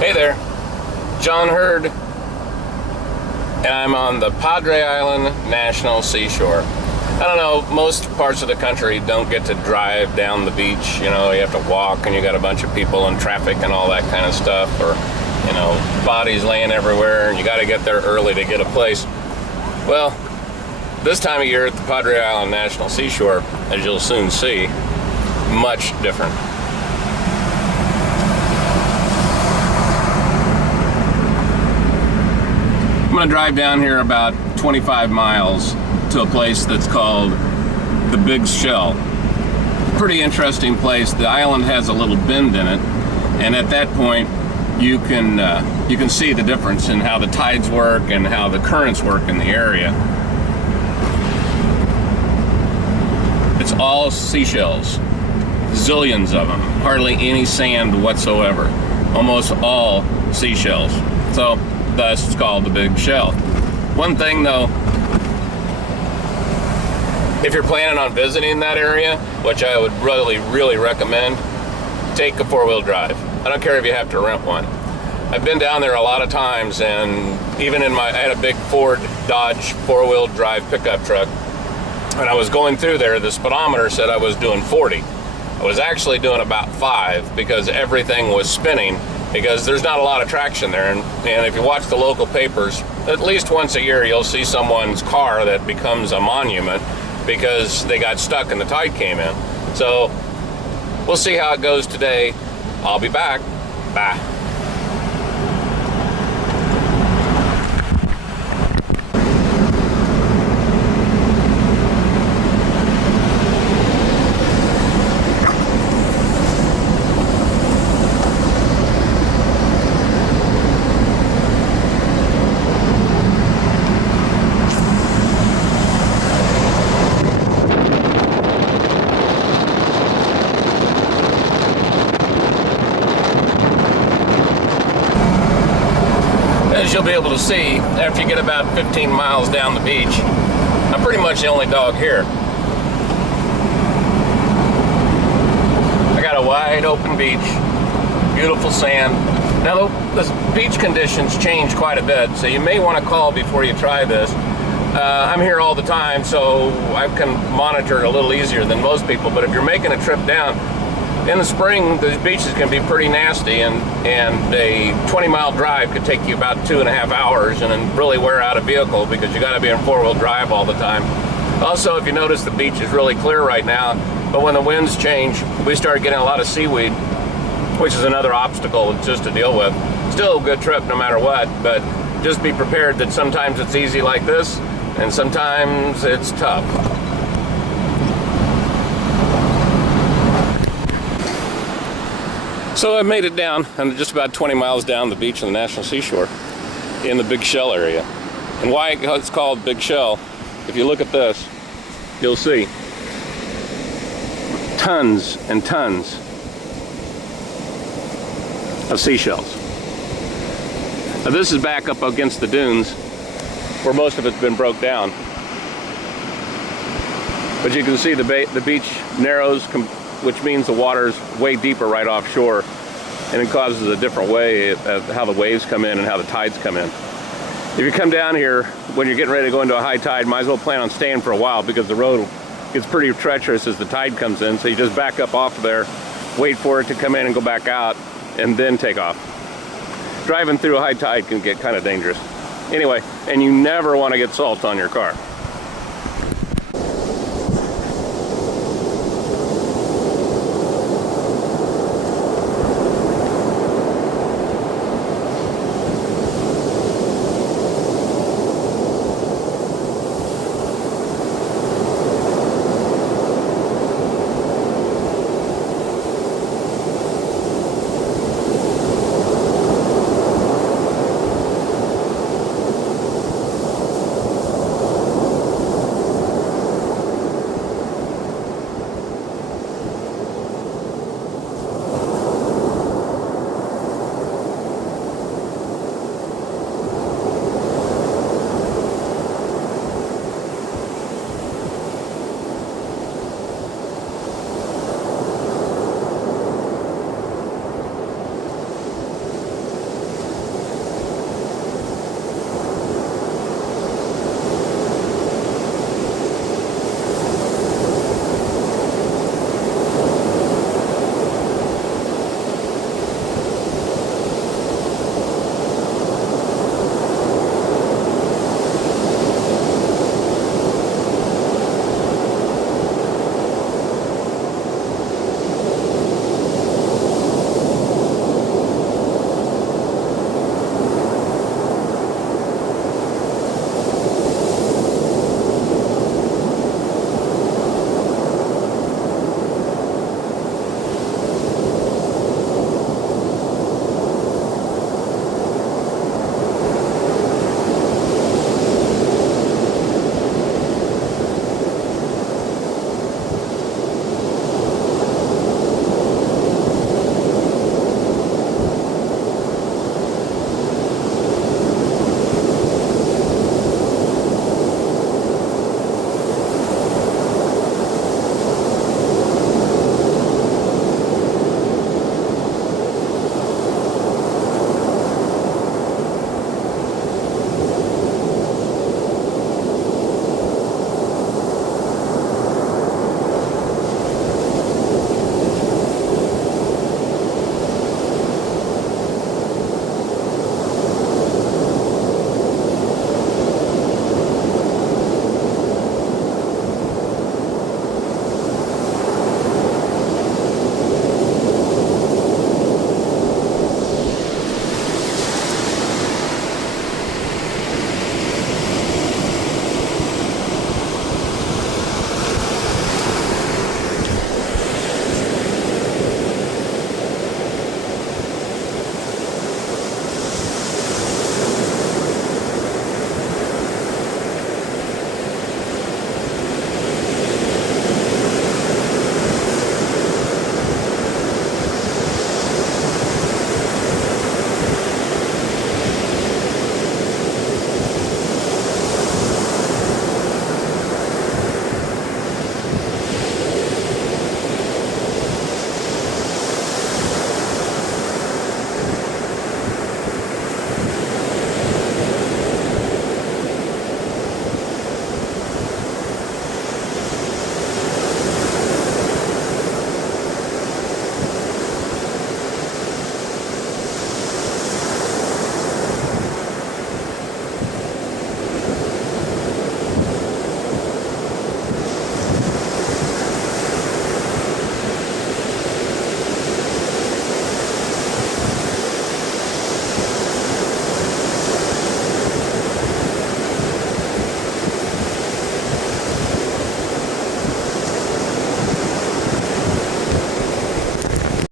Hey there, John Hurd, and I'm on the Padre Island National Seashore. I don't know, most parts of the country don't get to drive down the beach. You know, you have to walk and you got a bunch of people and traffic and all that kind of stuff, or, you know, bodies laying everywhere and you got to get there early to get a place. Well, this time of year at the Padre Island National Seashore, as you'll soon see, much different. I'm going to drive down here about 25 miles to a place that's called the Big Sheel. Pretty interesting place. The island has a little bend in it, and at that point you can see the difference in how the tides work and how the currents work in the area. It's all seashells, zillions of them, hardly any sand whatsoever, almost all seashells. So thus it's called the Big Sheel. One thing though, if you're planning on visiting that area, which I would really recommend, take a four-wheel drive. I don't care if you have to rent one. I've been down there a lot of times, and even I had a big Ford Dodge four-wheel drive pickup truck. When I was going through there, the speedometer said I was doing 40. I was actually doing about 5 because everything was spinning, because there's not a lot of traction there. And if you watch the local papers, at least once a year you'll see someone's car that becomes a monument because they got stuck and the tide came in. So we'll see how it goes today. I'll be back. Bye. As you'll be able to see, after you get about 15 miles down the beach, I'm pretty much the only dog here. I got a wide open beach, beautiful sand. Now the beach conditions change quite a bit, so you may want to call before you try this. I'm here all the time, so I can monitor it a little easier than most people, but if you're making a trip down, in the spring, the beaches can be pretty nasty, and a 20-mile drive could take you about 2.5 hours and then really wear out a vehicle because you got to be in four-wheel drive all the time. Also, if you notice, the beach is really clear right now, but when the winds change, we start getting a lot of seaweed, which is another obstacle just to deal with. Still a good trip no matter what, but just be prepared that sometimes it's easy like this, and sometimes it's tough. So I made it down. I'm just about 20 miles down the beach on the National Seashore in the Big Sheel area. And why it's called Big Sheel, if you look at this, you'll see tons and tons of seashells. Now this is back up against the dunes where most of it's been broke down. But you can see the beach narrows, which means the water's way deeper right offshore, and it causes a different way of how the waves come in and how the tides come in. If you come down here when you're getting ready to go into a high tide, might as well plan on staying for a while because the road gets pretty treacherous as the tide comes in, so you just back up off of there, wait for it to come in and go back out, and then take off. Driving through a high tide can get kind of dangerous. Anyway, and you never want to get salt on your car.